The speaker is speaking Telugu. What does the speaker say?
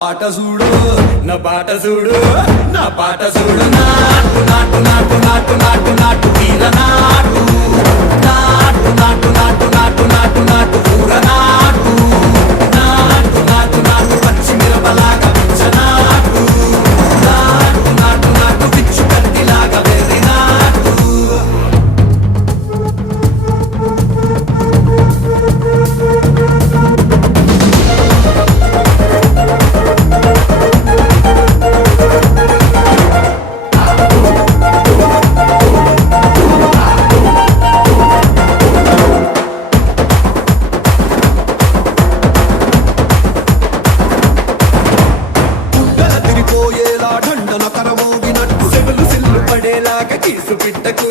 పాట చూడు నా పాట చూడు నా పాట చూడు నాటు నాటు నాటు నాటు నాటు నాటు వీర నాటు నాటు నాటు నాటు నాటు నాటు నాటు ఊర నాటు నాటు నాటు నాటు పచ్చి మిరపలాగా పిచ్చ నాటు నాటు నాటు నాటు పిచ్చు కత్తిలాగా వెర్రి నాటు తిరిపోయేలా ఢండన కరమోగినట్టు సెగలు సిల్లు పడేలాగా కీసు పిట్టకు